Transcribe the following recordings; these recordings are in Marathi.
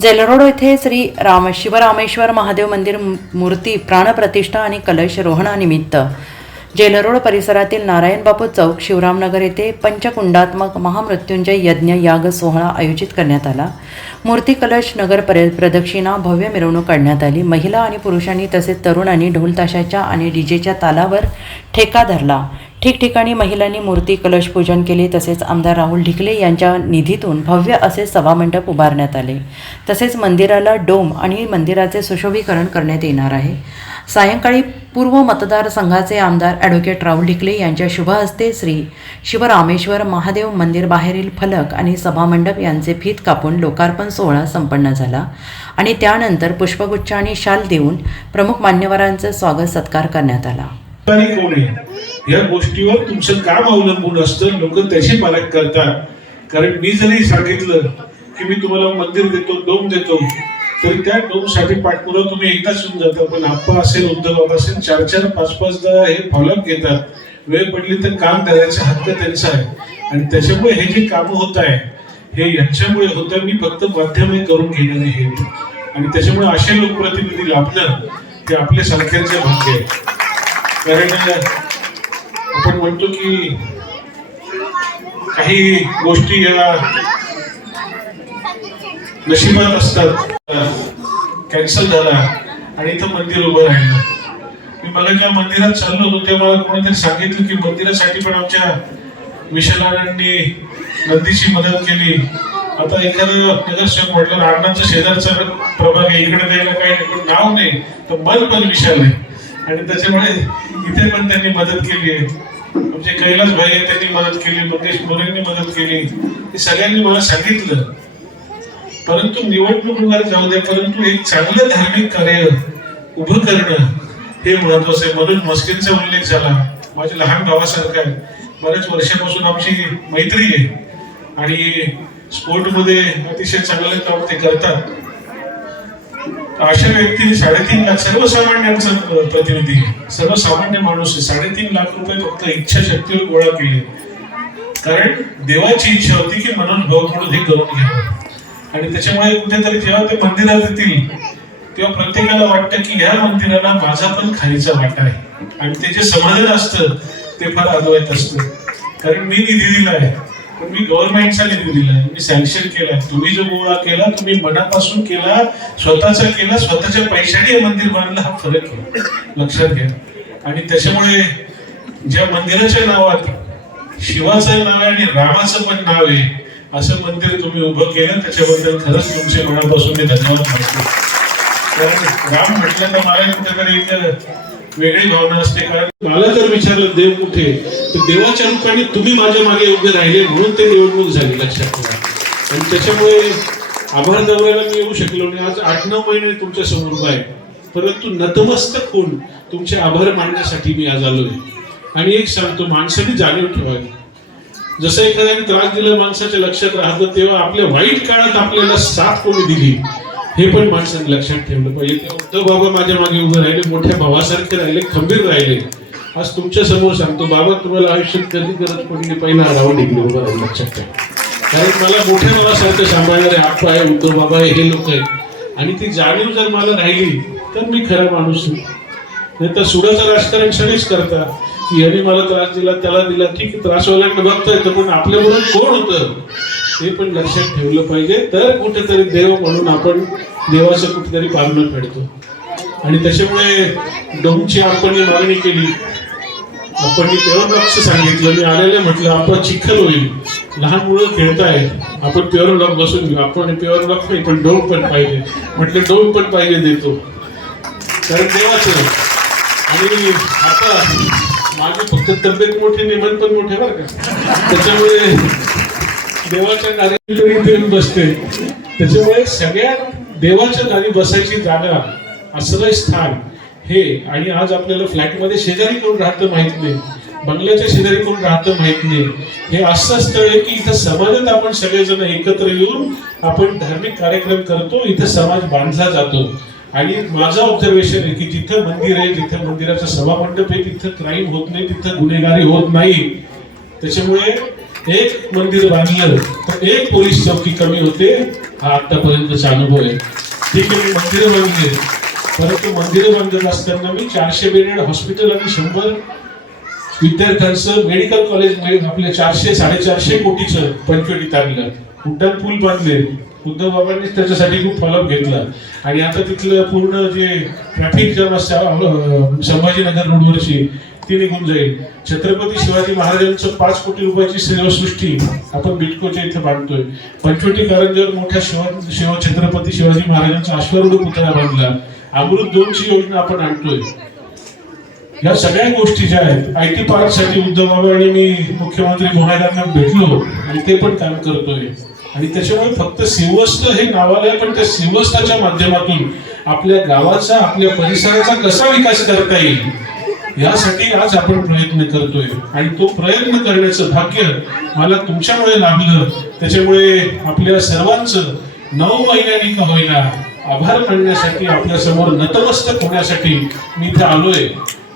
जेलरोड येथे श्री राम शिवरामेश्वर महादेव मंदिर मूर्ती प्राणप्रतिष्ठा आणि कलश रोहणानिमित्त जेलरोड परिसरातील नारायण बापू चौक शिवरामनगर येथे पंचकुंडात्मक महामृत्युंजय यज्ञ याग सोहळा आयोजित करण्यात आला. मूर्ती कलश नगर पर प्रदक्षिणा भव्य मिरवणूक काढण्यात आली. महिला आणि पुरुषांनी तसेच तरुणांनी ढोलताशाच्या आणि डीजेच्या तालावर ठेका धरला. ठिकठिकाणी महिलांनी मूर्ती कलश पूजन केले. तसेच आमदार राहुल ढिकले यांच्या निधीतून भव्य असे सभामंडप उभारण्यात आले. तसेच मंदिराला डोम आणि मंदिराचे सुशोभीकरण करण्यात येणार आहे. सायंकाळी पूर्व मतदारसंघाचे आमदार ॲडव्होकेट राहुल ढिकले यांच्या शुभ हस्ते श्री शिवरामेश्वर महादेव मंदिर बाहेरील फलक आणि सभामंडप यांचे फीत कापून लोकार्पण सोहळा संपन्न झाला. आणि त्यानंतर पुष्पगुच्छ आणि शाल देऊन प्रमुख मान्यवरांचं स्वागत सत्कार करण्यात आला. आणि कोण आहे? या गोष्टीवर तुमचं काम अवलंबून असतं. लोक त्याची पालक करतात. कारण मी जरी सांगितलं की मी तुम्हाला मंदिर देतो डोम देतो तरी त्या डोमसाठी पाठपुरावा तुम्ही एकदाच होऊन जाता. पण आप्पा असेल उद्धव बाबा असेल चार चार पाच पाचदा हे फॉलोअप घेतात. वेळ पडली तर काम करायचा हक्क त्यांचा आहे. आणि त्याच्यामुळे हे जे काम होत आहे हे यांच्यामुळे होतं मी फक्त माध्यम हे करून घेणारे हे. आणि त्याच्यामुळे असे लोकप्रतिनिधी लाभलं ते आपल्या सारख्यांचे भाग्य आहे. कारण आपण म्हणतो की काही गोष्टी या नशिबात असतात. कॅन्सल झाला आणि इथं मंदिर उभं राहिलं. मी मला ज्या मंदिरात चाललो होतो तेव्हा मला कोणीतरी सांगितलं की मंदिरासाठी पण आमच्या विशालांनी नंदीची मदत केली. आता एखादं नगरसेवक म्हटलं अण्णांचा शेजारचा प्रभाग आहे इकडे द्यायला काही नाव नाही तर मन पण विशाल आहे. आणि त्याच्यामुळे इथे पण त्यांनी मदत केली आहे. आमचे कैलास भाई आहेत, त्यांनी मदत केली मंगेश मोरेंनी मदत केली. हे सगळ्यांनी मला सांगितलं. परंतु निवडणूक वगैरे जाऊ दे परंतु एक चांगलं धार्मिक कार्य उभं करणं हे महत्वाचं आहे. म्हणून मस्किनचा उल्लेख झाला. माझ्या लहान भावासारखा आहे. बऱ्याच वर्षापासून आमची मैत्री आहे. आणि स्पोर्टमध्ये अतिशय चांगलं काम ते करतात. अशा व्यक्तीने साडेतीन लाख सर्वसामान्यांचा प्रतिनिधी सर्वसामान्य माणूस आहे. साडेतीन लाख रुपये फक्त इच्छाशक्तीवर गोळा केले. कारण देवाची इच्छा होती की म्हणून भाऊ म्हणून हे करून घ्यावं आणि त्याच्यामुळे कुठेतरी जेव्हा ते मंदिरात येतील तेव्हा प्रत्येकाला वाटतं की ह्या मंदिराला माझा पण खालीचा वाटा आहे. आणि ते जे समाधान असतं ते फार अद्वैत असतं. कारण मी निधी दिला आहे. तुम्ही गव्हर्नमेंटचा निधी दिलाय मी सँक्शन केला तुम्ही जो गोळा केला तुम्ही मनापासून केला स्वतःचा केला स्वतःच्या पैशाने हे मंदिर बांधलं हा फरक आहे. लक्षात घ्या. आणि त्याच्यामुळे ज्या मंदिराच्या नावात शिवाचं नाव आहे आणि रामाचं पण नाव आहे असं मंदिर तुम्ही उभं केलं त्याच्याबद्दल खरंच तुमचे मनापासून मी धन्यवाद मानतो. कारण राम म्हटलं तर मला कुठेतरी एक वेगळी भावना असते. कारण मला जर विचारलं देव कुठे तर देवाच्या रूपाने तुम्ही माझ्या मागे उभे राहिले म्हणून ते निवडणूक झाली लक्षात ठेवा. आणि त्याच्यामुळे आभार दौऱ्याला मी येऊ शकलो नाही. आज आठ नऊ महिने तुमच्यासमोर उभा आहे. परंतु नतमस्तक होऊन तुमचे आभार मानण्यासाठी मी आज आलो आहे आणि एक सांगतो माणसाने जाणीव ठेवावी. जसं एखाद्याने त्रास दिला माणसाच्या लक्षात राहतं तेव्हा आपल्या वाईट काळात आपल्याला साथ कोणी दिली? हे पण माणसाने लक्षात ठेवलं पाहिजे. ते उद्धव बाबा माझ्या मागे उभे राहिले मोठ्या भावासारखे राहिले खंबीर राहिले. आज तुमच्यासमोर सांगतो बाबा तुम्हाला आयुष्यात कधी गरज पडली पहिला आढावा निघले उभं राहिले लक्षात ठेवा. कारण मला मोठ्या भावासारखं सांभाळणारे आप्पा आहे उद्धव बाबा आहे हे लोक आहे आणि ती जाणीव जर मला राहिली तर मी खरा माणूस नाही तर सुडाचं राजकारण सगळेच करता. की याने मला त्रास दिला त्याला दिला. ठीक आहे त्रासवाल्यांना बघता येतं पण आपल्या कोण होतं ते पण लक्षात ठेवलं पाहिजे. तर कुठेतरी देव म्हणून आपण देवाचं कुठेतरी पालनं फेडतो. आणि त्याच्यामुळे डोमची आपण मागणी केली. आपण प्युअर लॉकचं सांगितलं. मी आलेलं म्हटलं आपण चिखल होईल. लहान मुलं खेळताय आपण प्युअर लॉक बसून घेऊ. आपण प्युअर लॉक नाही पण डोम पण पाहिजे. म्हटलं डोम पण पाहिजे देतो. कारण देवाचं आणि आता माझी फक्त तब्येत मोठी निमन पण मोठे बरं का. त्याच्यामुळे देवाच्या कार्यात बसते. त्याच्यामुळे सगळ्या देवाच्या दारी बसायची जागा आश्रय स्थान हे आणि आज आपल्याला फ्लॅटमध्ये शेजारी कोण राहतं माहीत नाही. बंगल्याच्या शेजारी कोण राहतं माहीत नाही. हे असं स्थळ आहे की इथं समाजात आपण सगळेजण एकत्र येऊन आपण धार्मिक कार्यक्रम करतो इथं समाज बांधला जातो. आणि माझं ऑब्झर्वेशन आहे की जिथं मंदिर आहे जिथं मंदिराचं सभामंडप आहे तिथं क्राईम होत नाही तिथं गुन्हेगारी होत नाही. त्याच्यामुळे एक मंदिर बांधलं तर एक पोलीस चौकी कमी होते हा आतापर्यंतचा अनुभव आहे. ठीक आहे मी मंदिर बांधले परंतु मंदिर बांधत असताना मी चारशे बेडेड हॉस्पिटल आणि शंभर विद्यार्थ्यांचं मेडिकल कॉलेज आपल्या चारशे साडेचारशे कोटीचं पंचवटीत आणलं. उड्डाण पूल बांधले. उद्धव बाबांनी त्याच्यासाठी खूप फॉलोअप घेतला. आणि आता तिथलं पूर्ण जे ट्रॅफिक जाम असतं संभाजीनगर रोडवरची ती निघून जाईल. छत्रपती शिवाजी महाराजांचं पाच कोटी रुपयाची सेवासृष्टी आपण बिटकोच्या इथे बांधतोय. पंचवटी कारंजीवर मोठ्या शिव शिव छत्रपती शिवाजी महाराजांचा अश्वरूढ पुतळा बांधला. अमृत दोनची योजना आपण आणतोय. या सगळ्या गोष्टी ज्या आहेत आय टी पार्कसाठी उद्धव बाबा आणि मी मुख्यमंत्री महोदयांना भेटलो आणि ते पण काम करतोय. आणि त्याच्यामुळे फक्त सिंहस्थ हे नावाला पण त्या सिंहस्थाच्या माध्यमातून आपल्या गावाचा आपल्या परिसराचा कसा विकास करता येईल यासाठी आज आपण प्रयत्न करतोय. आणि तो प्रयत्न करण्याचं भाग्य मला तुमच्यामुळे लाभलं. त्याच्यामुळे आपल्या सर्वांचं नऊ महिन्यांनी का होईना आभार मानण्यासाठी आपल्यासमोर नतमस्तक होण्यासाठी मी इथे आलोय.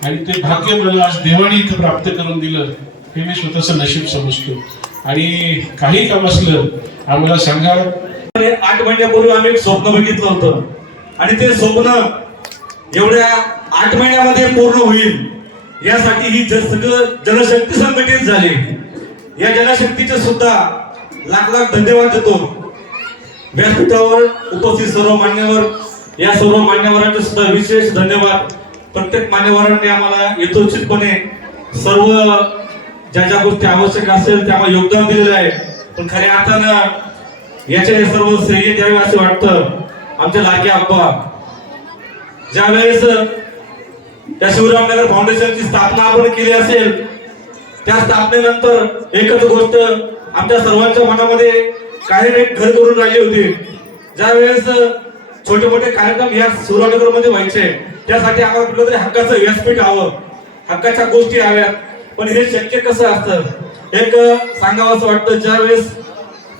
आणि ते भाग्य मला आज देवाने इथं प्राप्त करून दिलं हे मी स्वतःचं नशीब समजतो. आणि काही काम असलं आम्हाला सांगा. आणि आठ महिन्यापूर्वी आम्ही एक स्वप्न बघितलं होतं. आणि ते स्वप्न एवढ्या आठ महिन्यामध्ये पूर्ण होईल. यासाठी ही सगळं जनशक्ती संघटित झाली. या जनशक्तीचे सुद्धा लाख लाख धन्यवाद देतो. व्यासपीठावर उपस्थित सर्व मान्यवर या सर्व मान्यवरांचे सुद्धा विशेष धन्यवाद. प्रत्येक मान्यवरांनी आम्हाला यथोचितपणे सर्व ज्या ज्या गोष्टी आवश्यक असेल त्या आम्हाला योगदान दिलेलं आहे. पण खऱ्या अर्थानं याचे सर्व श्रेय द्यावे असे वाटतं. आमच्या लागे आप्पा ज्या वेळेस त्या शिवरामनगर फाउंडेशनची स्थापना आपण केली असेल त्या स्थापनेनंतर एकच गोष्ट आमच्या सर्वांच्या मनामध्ये काही नाही घर करून राहिली होती. ज्या वेळेस छोटे मोठे कार्यक्रम या शिवरामनगरमध्ये व्हायचे त्यासाठी आम्हाला कुठलं तरी हक्काचं व्यासपीठ हवं. हक्काच्या गोष्टी हव्यात. पण हे शक्य कसं असतं? एक सांगावं असं वाटतं ज्या वेळेस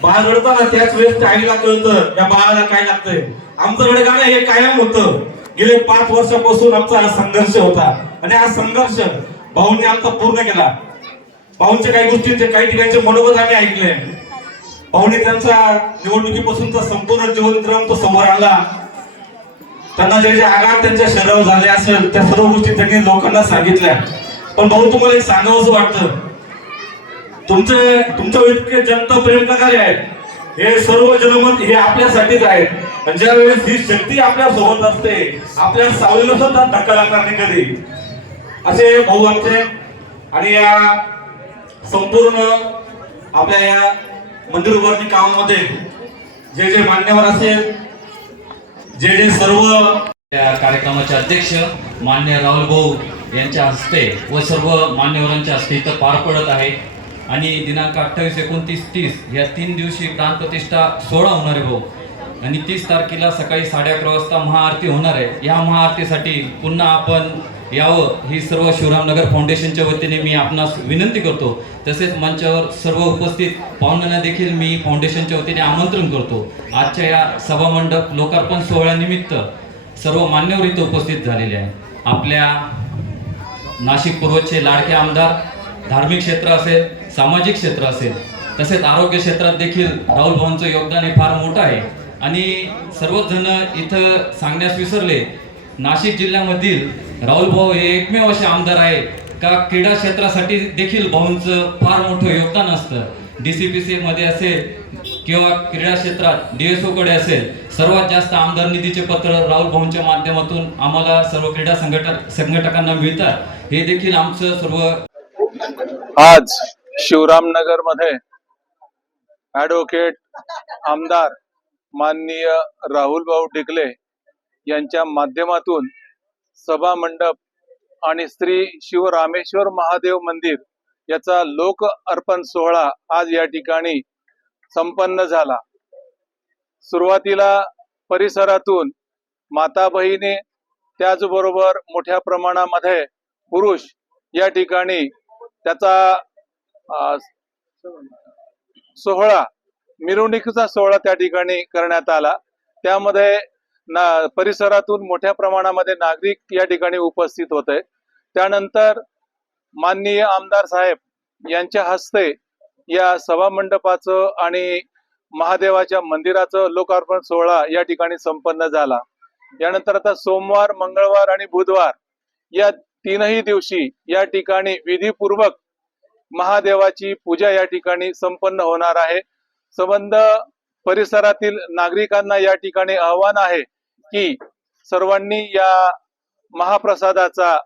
बाळ रडतं ना त्याच वेळेस त्या आईला कळतं या बाळाला काय लागतंय? आमचं रडगाणं हे कायम होतं. गेले पाच वर्षापासून आमचा हा संघर्ष होता. आणि हा संघर्ष भाऊंनी आमचा पूर्ण केला. भाऊंच्या काही गोष्टींचे काही ठिकाणचे मनोगत आम्ही ऐकले. भाऊंनी त्यांचा निवडणुकीपासूनचा संपूर्ण जीवनक्रम तो समोर आणला. त्यांना जे जे आघात त्यांच्या शरीरावर झाले असेल त्या सर्व गोष्टी त्यांनी लोकांना सांगितल्या. पण भाऊ तुम्हाला एक सांगावं असं वाटतं. तुमचे तुमच्या इतके जनता प्रेम प्रकारे आहेत हे सर्व जनमत हे आपल्यासाठीच आहेत. आणि ज्या वेळेस ही शक्ती आपल्यासोबत असते आपल्या सावलीला सुद्धा धक्का लागणार नाही कधी. असे भाऊ आमचे आणि या संपूर्ण आपल्या या मंदिर उभारणी कामामध्ये जे जे मान्यवर असेल जे जे सर्व या कार्यक्रमाचे अध्यक्ष मान्य राहुल भाऊ यांच्या हस्ते व सर्व मान्यवरांच्या हस्ते इथं पार पडत आहे. आणि दिनांक अठ्ठावीस एकोणतीस तीस या तीन दिवशी प्राणप्रतिष्ठा सोहळा होणार आहे भाऊ. आणि तीस तारखेला सकाळी साडे अकरा वाजता महाआरती होणार आहे. या महाआरतीसाठी पुन्हा आपण यावं ही सर्व शिवरामनगर फाउंडेशनच्या वतीने मी आपणास विनंती करतो. तसेच मंचावर सर्व उपस्थित पाहुण्यांना देखील मी फाउंडेशनच्या वतीने आमंत्रण करतो. आजच्या या सभामंडप लोकार्पण सोहळ्यानिमित्त सर्व मान्यवर इथं उपस्थित झालेले आहे आपल्या नाशिक पूर्वचे लाडके आमदार धार्मिक क्षेत्र असेल सामाजिक क्षेत्र असेल तसेच आरोग्य क्षेत्रात देखील राहुल भाऊंचं योगदान हे फार मोठं आहे. आणि सर्वच जण इथं सांगण्यास विसरले नाशिक जिल्ह्यामधील राहुल भाऊ हे एकमेव असे आमदार आहे का क्रीडा क्षेत्रासाठी देखील भाऊंचं फार मोठं योगदान असतं. डी सी पी सी मध्ये असेल किंवा क्रीडा क्षेत्रात DSO कडे असेल सर्वात जास्त आमदार निधीचे पत्र राहुल भाऊंच्या माध्यमातून आम्हाला सर्व क्रीडा संघटक संघटकांना मिळतात. हे देखील आमचं सर्व आज शिवरामनगरमध्ये ऍडव्होकेट आमदार माननीय राहुल भाऊ डिकले यांच्या माध्यमातून सभा मंडप आणि श्री शिवरामेश्वर महादेव मंदिर याचा लोक अर्पण सोहळा आज या ठिकाणी संपन्न झाला. सुरुवातीला परिसरातून माता बहिणी त्याचबरोबर मोठ्या प्रमाणामध्ये पुरुष या ठिकाणी त्याचा सोहळा मिरवणुकीचा सोहळा त्या ठिकाणी करण्यात आला. त्यामध्ये ना परिसरातून मोठ्या प्रमाणामध्ये नागरिक या ठिकाणी उपस्थित होते. त्यानंतर माननीय आमदार साहेब यांच्या हस्ते या सभा मंडपाचं आणि महादेवाच्या मंदिराचं लोकार्पण सोहळा या ठिकाणी संपन्न झाला. यानंतर आता सोमवार मंगळवार आणि बुधवार या तीनही दिवशी या ठिकाणी विधीपूर्वक महादेवाची पूजा या ठिकाणी संपन्न होणार आहे. संबंध परिसरातील नागरिकांना या ठिकाणी आव्हान आहे की सर्वांनी या महाप्रसादाचा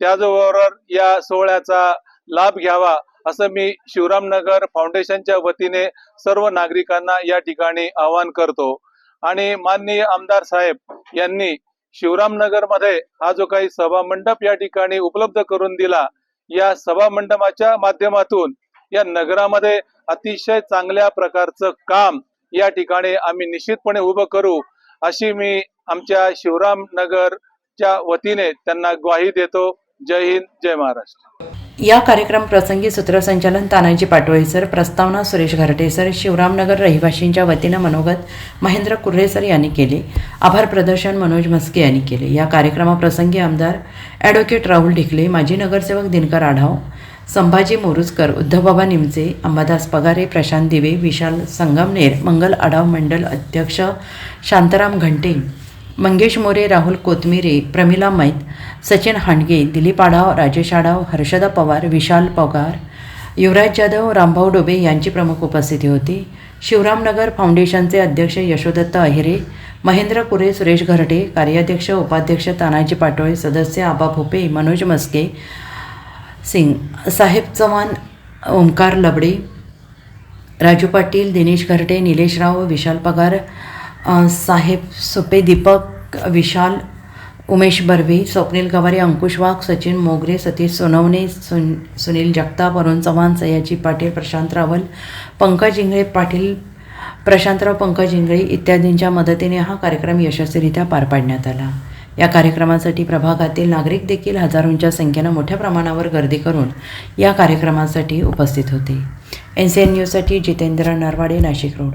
त्याचबरोबर या सोहळ्याचा लाभ घ्यावा असं मी शिवरामनगर फाउंडेशनच्या वतीने सर्व नागरिकांना या ठिकाणी आवाहन करतो. आणि माननीय आमदार साहेब यांनी शिवरामनगरमध्ये हा जो काही सभा मंडप या ठिकाणी उपलब्ध करून दिला या सभा मंडपाच्या माध्यमातून या नगरामध्ये अतिशय चांगल्या प्रकारचं काम या ठिकाणी आम्ही निश्चितपणे उभं करू अशी मी आमच्या शिवरामनगरच्या वतीने त्यांना ग्वाही देतो. जय हिंद जय महाराष्ट्र. या कार्यक्रम प्रसंगी सूत्रसंचालन तानाजी पाटोळे सर प्रस्तावना सुरेश घरटे सर शिवरामनगर रहिवाशींच्या वतीनं मनोगत महेंद्र कुर्रे सर यांनी केले. आभार प्रदर्शन मनोज म्हस्के यांनी केले. या कार्यक्रमाप्रसंगी आमदार ॲडव्होकेट राहुल ढिकले माजी नगरसेवक दिनकर आढाव संभाजी मोरुजकर उद्धवबाबा निमचे अंबादास पगारे प्रशांत दिवे विशाल संगमनेर मंगल आढाव मंडल अध्यक्ष शांताराम घंटे मंगेश मोरे राहुल कोतमिरे प्रमिला मैत सचिन हांडगे दिलीप आढाव राजेश आढाव हर्षदा पवार विशाल पगार युवराज जाधव रामभाऊ डोबे यांची प्रमुख उपस्थिती होती. शिवरामनगर फाउंडेशनचे अध्यक्ष यशोदत्त अहिरे महेंद्र कुरे सुरेश घरटे कार्याध्यक्ष उपाध्यक्ष तानाजी पाटोळे सदस्य आबा भोपे मनोज मस्के सिंग साहेब चव्हाण ओंकार लबडे राजू पाटील दिनेश घरटे निलेश राव विशाल पगार साहेब सुपे दीपक विशाल उमेश बर्वे स्वप्नील गवारे अंकुश वाघ सचिन मोगरे सतीश सोनवणे सुन सुनील जगताप अरुण चव्हाण सयाजी पाटील प्रशांत रावल पंकज इंगळे पाटील प्रशांतराव पंकज इंगळे इत्यादींच्या मदतीने हा कार्यक्रम यशस्वीरित्या पार पाडण्यात आला. या कार्यक्रमासाठी प्रभागातील नागरिक देखील हजारोंच्या संख्येनं मोठ्या प्रमाणावर गर्दी करून या कार्यक्रमासाठी उपस्थित होते. एन सी एन न्यूजसाठी जितेंद्र नरवाडे नाशिक रोड.